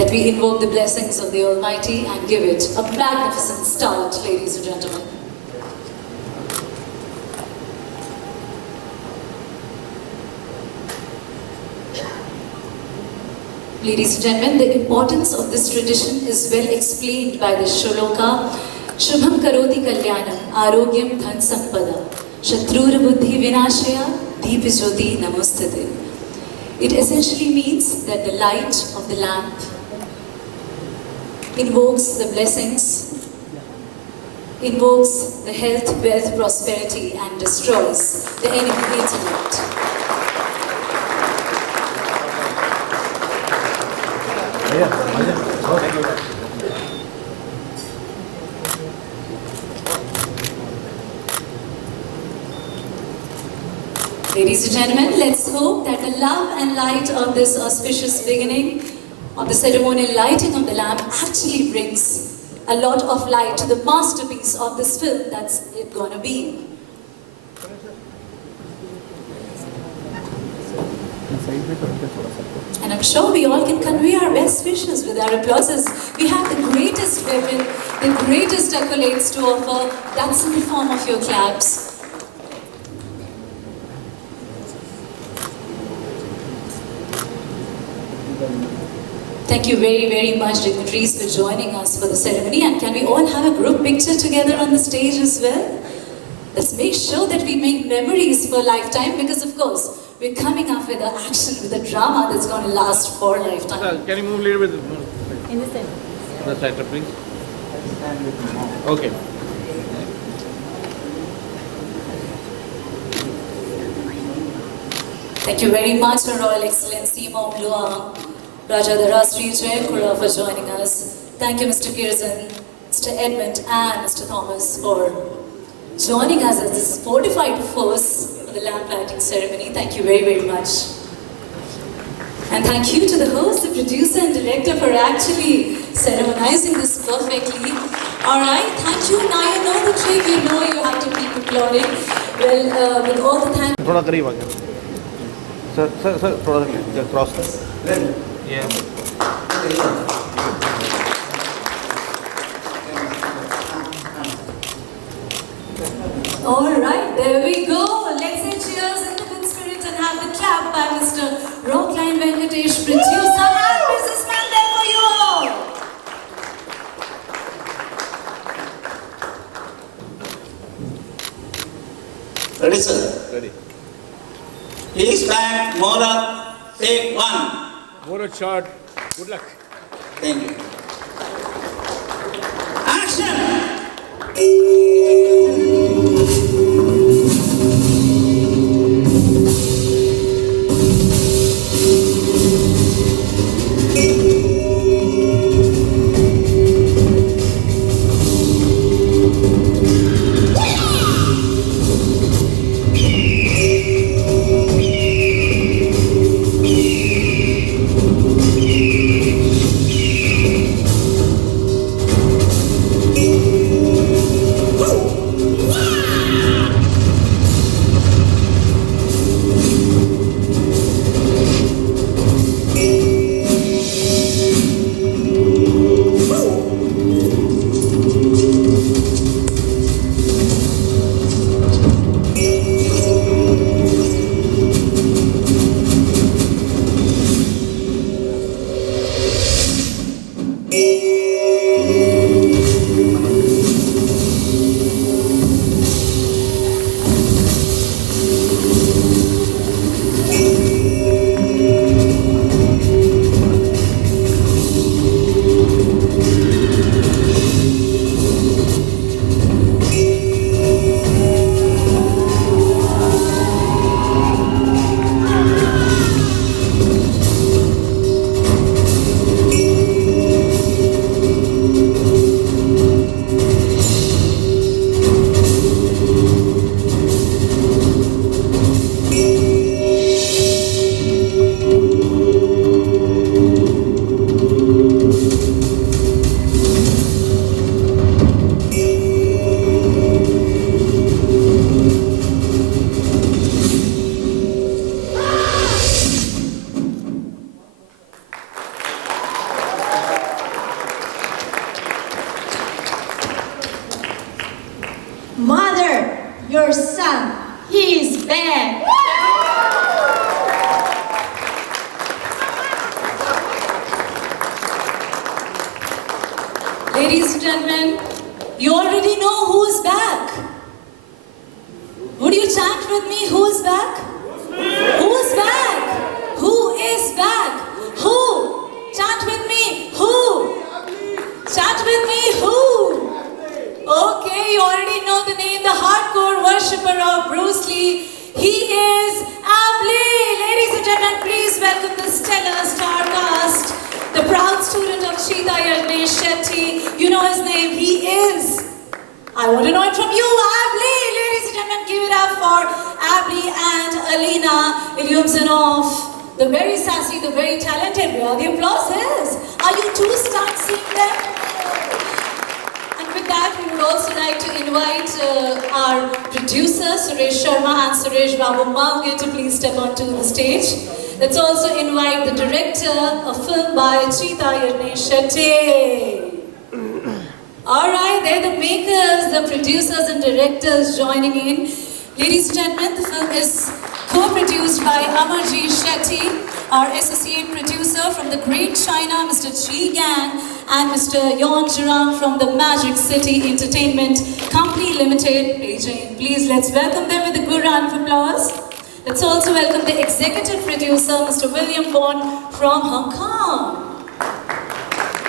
that we invoke the blessings of the Almighty and give it a magnificent start, ladies and gentlemen. Ladies and gentlemen, the importance of this tradition is well explained by the Shloka, Shubham Karoti Kalyanam, Arogyam Dhan Sampada, Shatrura Buddhi Vinashaya, Deepajyoti Namostate. It essentially means that the light of the lamp invokes the blessings, invokes the health, wealth, prosperity, and destroys the enemy intellect. Ladies and gentlemen, let's hope that the love and light of this auspicious beginning of the ceremonial lighting of the lamp actually brings a lot of light to the masterpiece of this film that's it gonna be. And I'm sure we all can convey our best wishes with our applauses. We have the greatest weapon, the greatest accolades to offer. That's in the form of your claps. Thank you very, very much, dignitaries, for joining us for the ceremony. And can we all have a group picture together on the stage as well? Let's make sure that we make memories for a lifetime, because of course, we're coming up with the action, with the drama that's going to last for a lifetime. Can you move a little bit more? In the center. The center, please. Okay. Thank you very much, Her Royal Excellency Mom Luang, Raja Dharasri Jayakura, for joining us. Thank you, Mr. Kirzan, Mr. Edmund, and Mr. Thomas for joining us as this fortified force for the lamp lighting ceremony. Thank you very, very much. And thank you to the host, the producer and director for actually ceremonizing this perfectly. Alright, thank you. Now you know the trick, you know you have to keep applauding. Well, with all the thanks. थोड़ा करीब आ गया sir थोड़ा cross कर ये Alright, there we go. Let's say cheers in the good spirit and have the clap by Mr. Rockline Venkatesh, producer and businessman there for you all. Ready, sir? ready Please back, Mora, take one. more shot. Good luck. Thank you. Action! your son. He is back. Ladies and gentlemen, you already know who's back. Would you chant with me? Who's back? Who's back? Who is back? Who? Chant with me. Who? Chant with me. Who? Okay, you already know the name, the hardcore worshipper of Bruce Lee. He is Abli. Ladies and gentlemen, please welcome the stellar star cast, the proud student of Cheetah Yagnesh Shetty. You know his name. He is. I want to know it from you, Abli. Ladies and gentlemen, give it up for Abli and Alina Ilyumzanov. The very sassy, the very talented. Where are the applauses? Are you too stunned seeing them? And with that, we would also like to invite our producer, Suresh Sharma and Suresh Babu Malge to please step onto the stage. Let's also invite the director of film by Cheetah Yagnesh Shetty. Alright, they're the makers, the producers and directors joining in. Ladies and gentlemen, the film is co-produced by Amarjeet Shetty, our associate producer from the Great China, Mr. Ji Gang, and Mr. Yon Jurang from the Magic City Entertainment Company Limited, Beijing. Please, let's welcome them with a good round of applause. Let's also welcome the executive producer, Mr. William Bond from Hong Kong.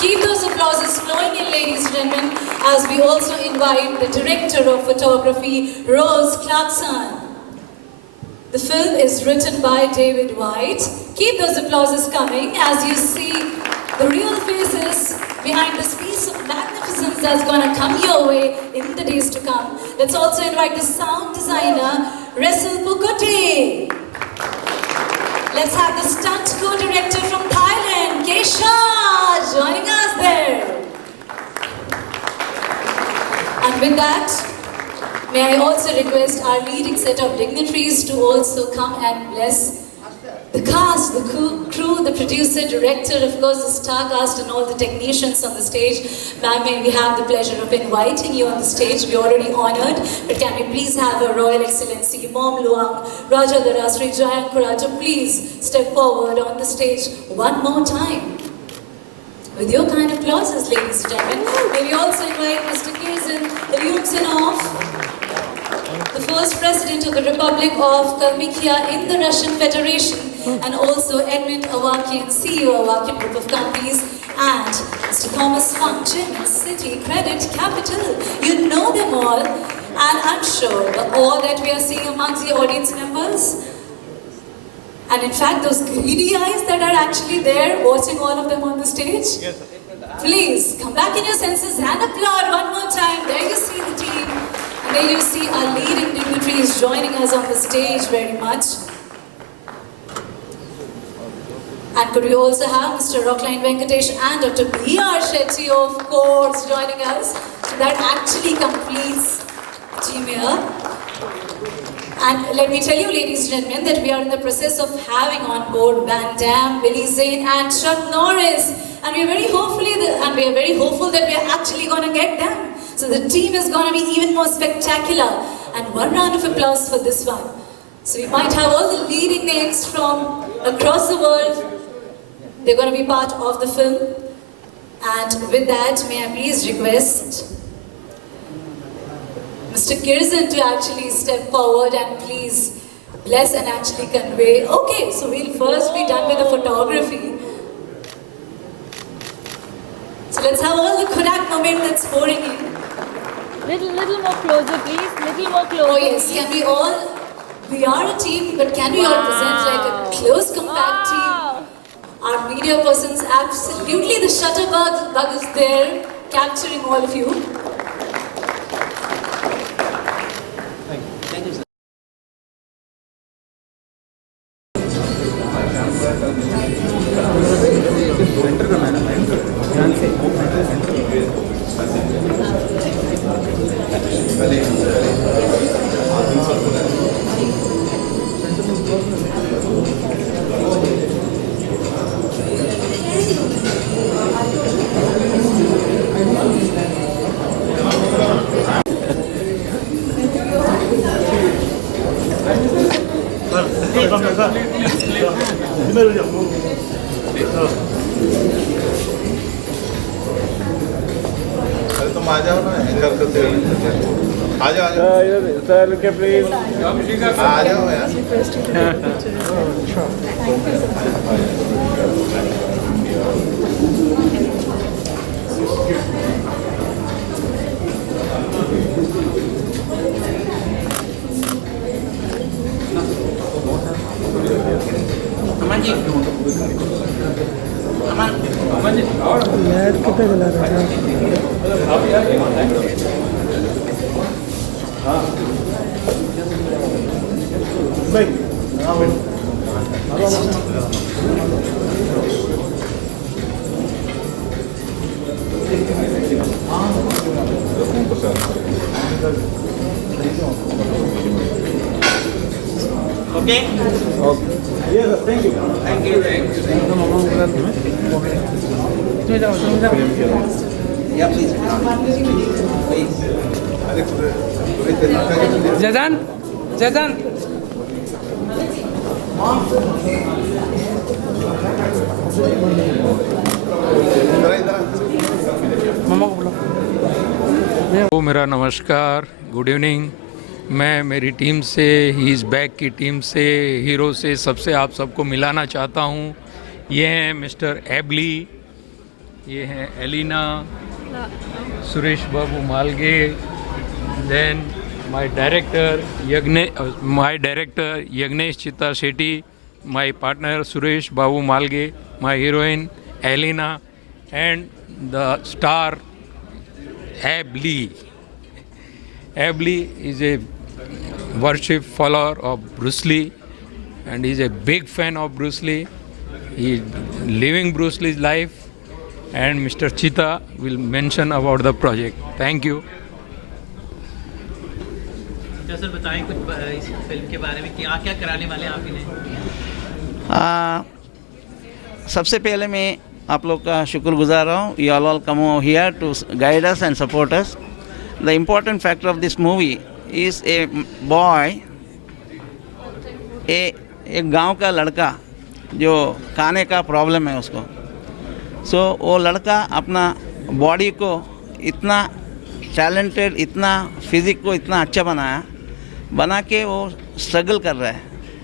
Keep those applauses flowing in, ladies and gentlemen, as we also invite the director of photography, Rose Clarkson. The film is written by David White. Keep those applauses coming as you see the real faces behind this piece of magnificence that's gonna come your way in the days to come. Let's also invite the sound designer, Russell Pukuti. Let's have the stunt co-director from Thailand, Kesha, joining us there. And with that, may I also request our leading set of dignitaries to also come and bless the cast, the crew, the producer, director, of course the star cast and all the technicians on the stage. Ma'am, may we have the pleasure of inviting you on the stage. We're already honored, but can we please have Her Royal Excellency Mom Luang Rajadhara Sri Jayankura to please step forward on the stage one more time. With your kind applauses, ladies and gentlemen. May we also invite Mr. Kirzin Ryumtsinov, the first president of the Republic of Kalmykia in the Russian Federation, and also Edmund Avakian, CEO of Avakian Group of Companies, and Mr. Thomas Fung, Chairman, City Credit Capital. You know them all, and I'm sure the awe that we are seeing amongst the audience members, and in fact those greedy eyes that are actually there watching all of them on the stage. Yes, please come back in your senses and applaud one more time. There you see the team. And there you see our leading dignitaries joining us on the stage very much. And could we also have Mr. Rockline Venkatesh and Dr. B.R. Shetty, of course, joining us. So that actually completes the team here. And let me tell you, ladies and gentlemen, that we are in the process of having on board Van Damme, Billy Zane and Chuck Norris. And we are very hopeful that we are actually going to get them. So the team is going to be even more spectacular. And one round of applause for this one. So we might have all the leading names from across the world. They're going to be part of the film. And with that, may I please request Mr. Kirzin to actually step forward and please bless and actually convey. Okay, so we'll first be done with the photography. So let's have all the Kodak moment that's pouring in. Little more closer, please. Little more closer. Oh yes, can we all, we are a team, but can we all present like a close compact team? Our media persons, absolutely the shutterbug is there, capturing all of you. Thank you, sir. अरे तुम आ जाओ ना anchor करते आ जाओ sir रुके please आ जाओ यार अमन जी अमन okay thank you या प्लीज जजन जजन मम्मा को बुलाओ। तो मेरा नमस्कार, गुड इवनिंग। मैं मेरी टीम से, ही इज़ बैक की टीम से, हीरो से सबसे आप सबको मिलाना चाहता हूँ। ये हैं मिस्टर एबली, ये हैं Elina, Suresh Babu Malge, then my director Yagnesh Chitta Shetty, my partner Suresh Babu Malge, my heroine Elina, and the star Abli. Abli is a worship follower of Bruce Lee and is a big fan of Bruce Lee. He is living Bruce Lee's life, and Mr. Chita will mention about the project. Thank you. Sir बताएं कुछ इस film के बारे में, क्या क्या कराने वाले हैं आप इन्हें? सबसे पहले मैं आप लोग का शुक्रगुजार हूँ. You all come over here to guide us and support us. The important factor of this movie is a boy, एक गांव का लड़का जो खाने का प्रॉब्लम है उसको. सो वो लड़का अपना बॉडी को इतना टैलेंटेड, इतना फिजिक को इतना अच्छा बना के वो स्ट्रगल कर रहा है.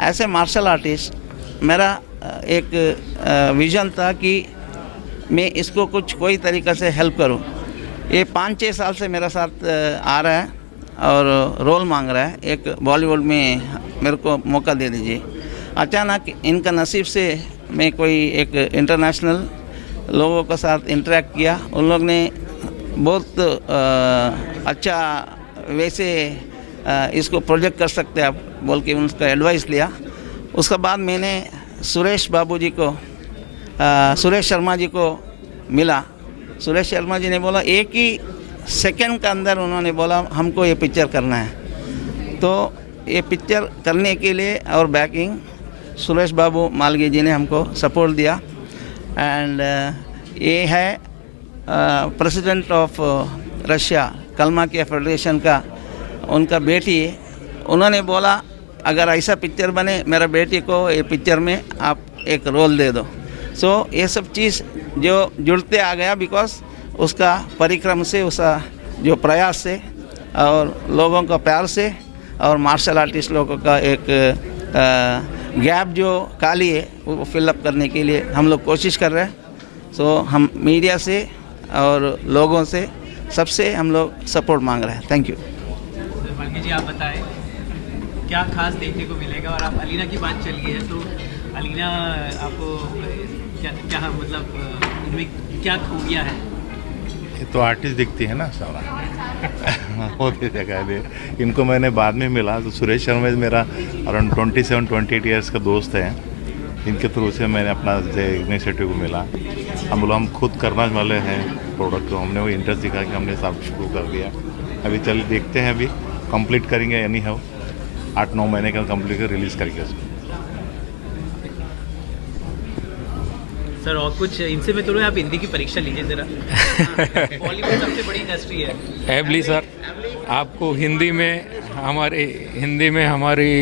ऐसे मार्शल आर्टिस्ट मेरा एक विज़न था कि मैं इसको कुछ कोई तरीक़ा से हेल्प करूं. ये 5-6 साल से मेरा साथ आ रहा है और रोल मांग रहा है. एक बॉलीवुड में मेरे को मौका दे दीजिए. अचानक इनका नसीब से मैं कोई एक इंटरनेशनल लोगों के साथ इंटरेक्ट किया. उन लोग ने बहुत अच्छा वैसे इसको प्रोजेक्ट कर सकते हैं आप बोल के उनका एडवाइस लिया. उसके बाद मैंने सुरेश शर्मा जी को मिला. सुरेश शर्मा जी ने बोला, एक ही सेकंड के अंदर उन्होंने बोला हमको ये पिक्चर करना है. तो ये पिक्चर करने के लिए और बैकिंग सुरेश बाबू मालगे जी ने हमको सपोर्ट दिया. एंड ये है प्रेसिडेंट ऑफ रशिया कलमाकिया फेडरेशन का उनका बेटी है. उन्होंने बोला अगर ऐसा पिक्चर बने मेरा बेटी को ये पिक्चर में आप एक रोल दे दो. सो ये सब चीज़ जो जुड़ते आ गया बिकॉज उसका परिक्रम से, उसका जो प्रयास से और लोगों का प्यार से और मार्शल आर्टिस्ट लोगों का एक गैप जो खाली है वो फिलअप करने के लिए हम लोग कोशिश कर रहे हैं. सो हम मीडिया से और लोगों से सबसे हम लोग सपोर्ट मांग रहे हैं. Thank you. मालगे जी आप बताएं क्या खास देखने को मिलेगा. और आप अलीना की बात चली है तो अलीना आपको क्या मतलब इनमें क्या खूबियाँ है? ये तो आर्टिस्ट दिखती है ना सारा वो भी दिखाई दे. इनको मैंने बाद में मिला तो सुरेश शर्मा मेरा अराउंड 27-28 ईयर्स का दोस्त है. इनके थ्रू से मैंने अपना यज्ञेश शेट्टी को मिला. हम बोला हम खुद करना वाले हैं प्रोडक्ट. तो हमने वो इंटरेस्ट दिखा कि हमने सब शुरू कर दिया. अभी चल देखते हैं, अभी कंप्लीट करेंगे. यानी है 8-9 महीने का कंप्लीट कर रिलीज़ करेंगे उसको. सर और कुछ इनसे मैं थोड़ा आप हिंदी की परीक्षा लीजिए ज़रा. बॉलीवुड सबसे बड़ी इंडस्ट्री है. एबली सर, आपको हिंदी में हमारी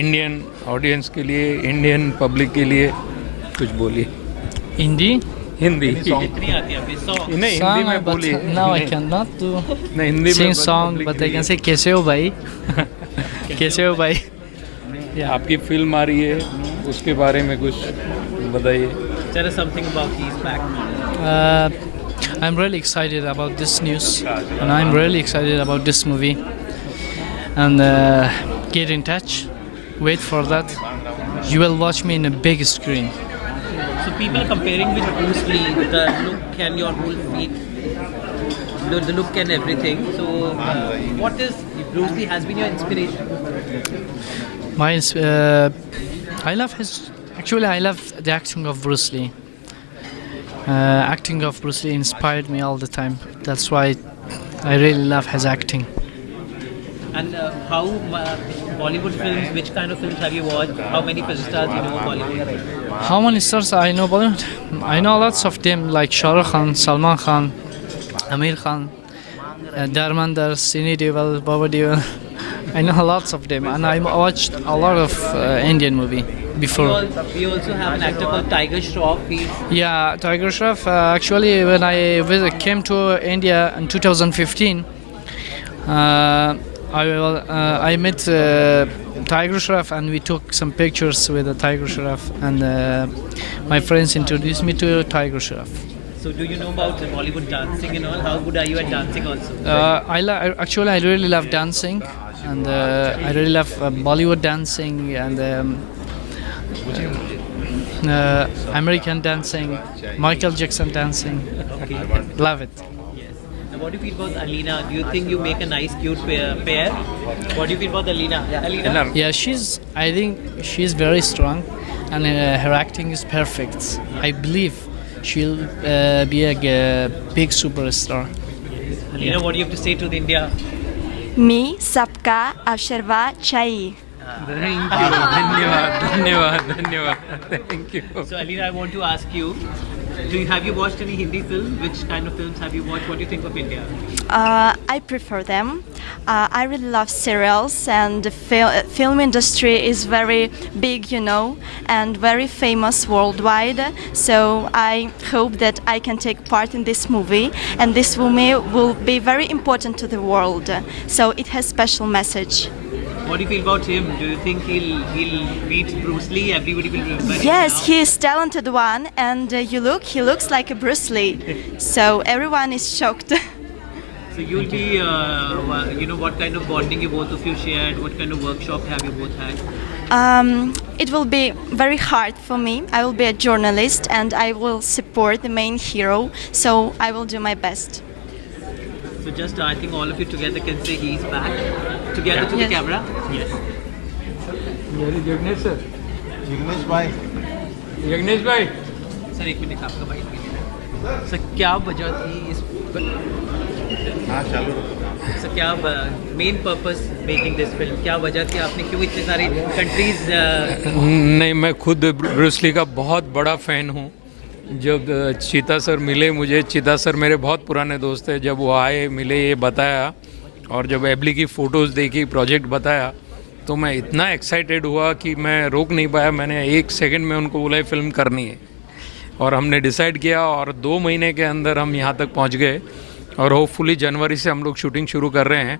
इंडियन ऑडियंस के लिए, इंडियन पब्लिक के लिए कुछ बोलिए. Hindi? हिंदी कितनी आती है आपकी? 100? नहीं हिंदी Song, में but बोलिए now I cannot do नहीं हिंदी sing में song, but I can say कैसे हो भाई? कैसे हो भाई? आपकी फिल्म आ रही है उसके बारे में कुछ बताइए. Tell us something about He's Back. I'm really excited about this news, and I'm really excited about this movie. And get in touch. Wait for that. You will watch me in a big screen. So people are comparing with Bruce Lee, the look and your whole feet, the look and everything. So what is Bruce Lee has been your inspiration? I love his. Actually, I love the acting of Bruce Lee. Acting of Bruce Lee inspired me all the time. That's why I really love his acting. And how Bollywood films? Which kind of films have you watched? How many film stars you know Bollywood? How many stars I know Bollywood? I know lots of them like Shah Rukh Khan, Salman Khan, Amir Khan, Dharmender, Sunny Deol, Baba Deol. I know lots of them, and I watched a lot of Indian movie before. We also have an actor called Tiger Shroff. Yeah, Tiger Shroff. Actually, when I came to India in 2015, I met Tiger Shroff, and we took some pictures with the Tiger Shroff, and my friends introduced me to Tiger Shroff. So do you know about Bollywood dancing and all? How good are you at dancing also? Actually, I really love dancing, and I really love Bollywood dancing and American dancing, Michael Jackson dancing. Okay. Love it. And what do you feel about Alina? Do you think you make a nice, cute pair? What do you feel about Alina? Alina? Yeah, I think she's very strong, and her acting is perfect. I believe she'll be a big superstar. Alina, what do you have to say to the India? Me, sabka avsharva chahiye. Thank you. धन्यवाद. Thank you. So Alina, I want to ask you, have you watched any Hindi film? Which kind of films have you watched? What do you think of India? I prefer them. I really love serials, and the film industry is very big, and very famous worldwide. So I hope that I can take part in this movie, and this movie will be very important to the world. So it has special message. What do you feel about him? Do you think he'll beat Bruce Lee? Everybody will remember him Yes, now? he is talented one, and he looks like a Bruce Lee. So everyone is shocked. So you'll be, what kind of bonding you both of you shared? What kind of workshop have you both had? It will be very hard for me. I will be a journalist, and I will support the main hero. So I will do my best. So just, I think all of you together can say he's back. Together to the camera. Yes. Yagnesh sir. Yagnesh bhai. Sir, एक minute आपका bike sir क्या वजह थी इस sir क्या main purpose making this film क्या वजह थी आपने क्यों इतने सारी कंट्रीज नहीं मैं खुद ब्रूस ली का बहुत बड़ा फ़ैन हूँ. जब चीता सर मिले मुझे, चीता सर मेरे बहुत पुराने दोस्त हैं, जब वो आए मिले ये बताया और जब एबली की फ़ोटोज़ देखी प्रोजेक्ट बताया तो मैं इतना एक्साइटेड हुआ कि मैं रोक नहीं पाया. मैंने 1 सेकंड में उनको बोला फिल्म करनी है और हमने डिसाइड किया और 2 महीने के अंदर हम यहाँ तक पहुँच गए और होपफुली जनवरी से हम लोग शूटिंग शुरू कर रहे हैं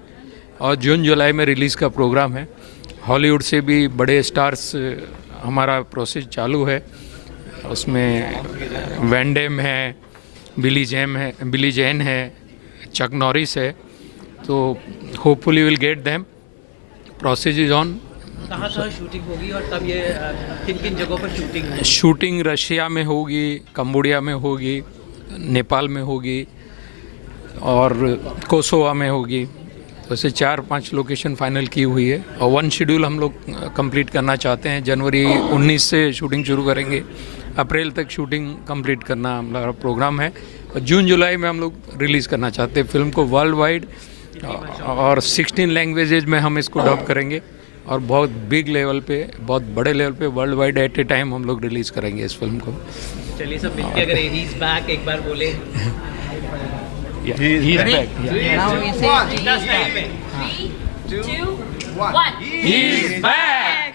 और जून जुलाई में रिलीज़ का प्रोग्राम है. हॉलीवुड से भी बड़े स्टार्स हमारा प्रोसेस चालू है. उसमें वैन डेम है, बिली जैन है, चक नॉरिस है. तो hopefully will get them. Process is on. कहाँ शूटिंग होगी और कब ये किन जगहों पर शूटिंग? शूटिंग रशिया में होगी, कंबोडिया में होगी, नेपाल में होगी और कोसोवा में होगी. तो ऐसे 4-5 लोकेशन फाइनल की हुई है और 1 शेड्यूल हम लोग कंप्लीट करना चाहते हैं. जनवरी 19 से शूटिंग शुरू करेंगे, अप्रैल तक शूटिंग कंप्लीट करना हमारा प्रोग्राम है और जून जुलाई में हम लोग रिलीज़ करना चाहते हैं फिल्म को वर्ल्ड वाइड और 16 लैंग्वेजेज में हम इसको डब करेंगे और बहुत बिग लेवल पे, बहुत बड़े लेवल पे world wide at a time हम लोग रिलीज़ करेंगे इस फिल्म को. चलिए सब मिलके अगर ही इज बैक एक बार बोले. He is back. Now we say Cheetah style में. 3, 2, 1. He is back.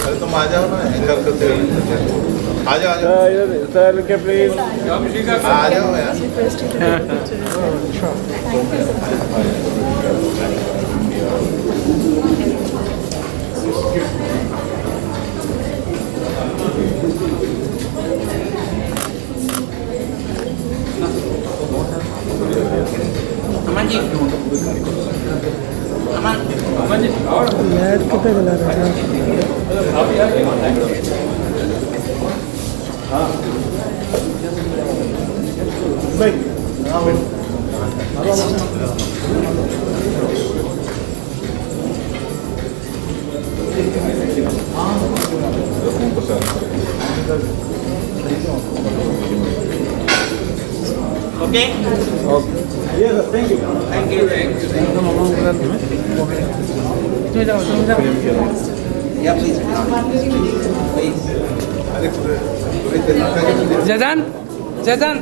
अरे तुम आ जाओ ना एंकर करते आ जाओ सर के प्लीज आ जाओ यार अमन जी अमन लाइट कितना जला रहा है ओके थैंक यू तुम जाओ या प्लीज जजन जजन